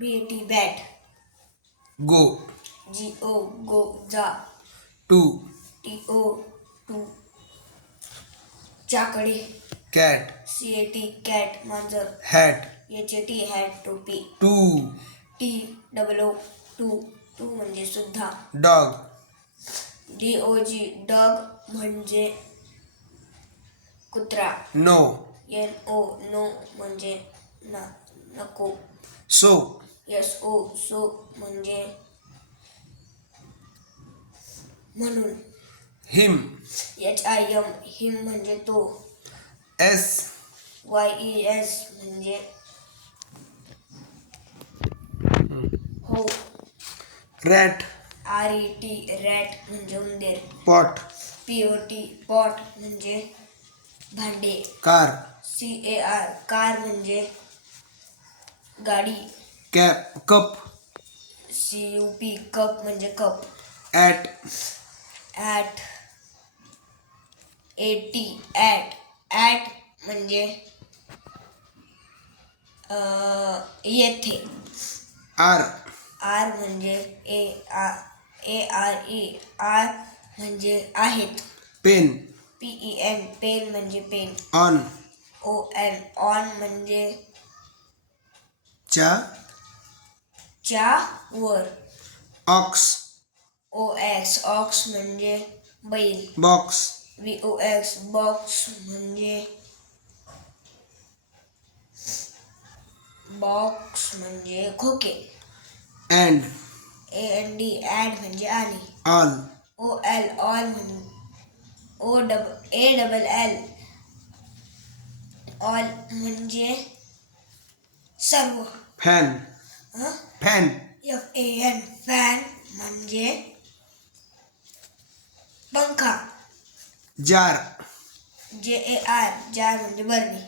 BAT bat. go, GO go जा. to, TO to चाकडे. cat, CAT cat मांजर. hat, HAT hat टोपी. to, TOO too म्हणजे सुद्धा. dog, DOG डॉग म्हणजे कुत्रा. no, NO नो म्हणजे नको. so, SO सो म्हणजे म्हणून. him, HIM हिम म्हणजे तो. s, YES म्हणजे हो. rat, RET रॅट म्हणजे उंदीर. pot, POT पॉट म्हणजे भांडे. car, CAR कार म्हणजे गाडी. cap, cup, CUP कप म्हणजे कप. at, ॲट ॲट म्हणजे येथे. r, आर म्हणजे ARE आर म्हणजे आहेत. pen, PEN पेन म्हणजे पेन. on, ON ऑन म्हणजे च्या वर. ox, OX ऑक्स म्हणजे बैल. box, BOX बॉक्स म्हणजे खोके. and, AND ॲड म्हणजे आणि. all, OL all ALL all म्हणजे सर्व. fan, fan, FAN फॅन म्हणजे पंखा. jar, JAR जार म्हणजे बरणी.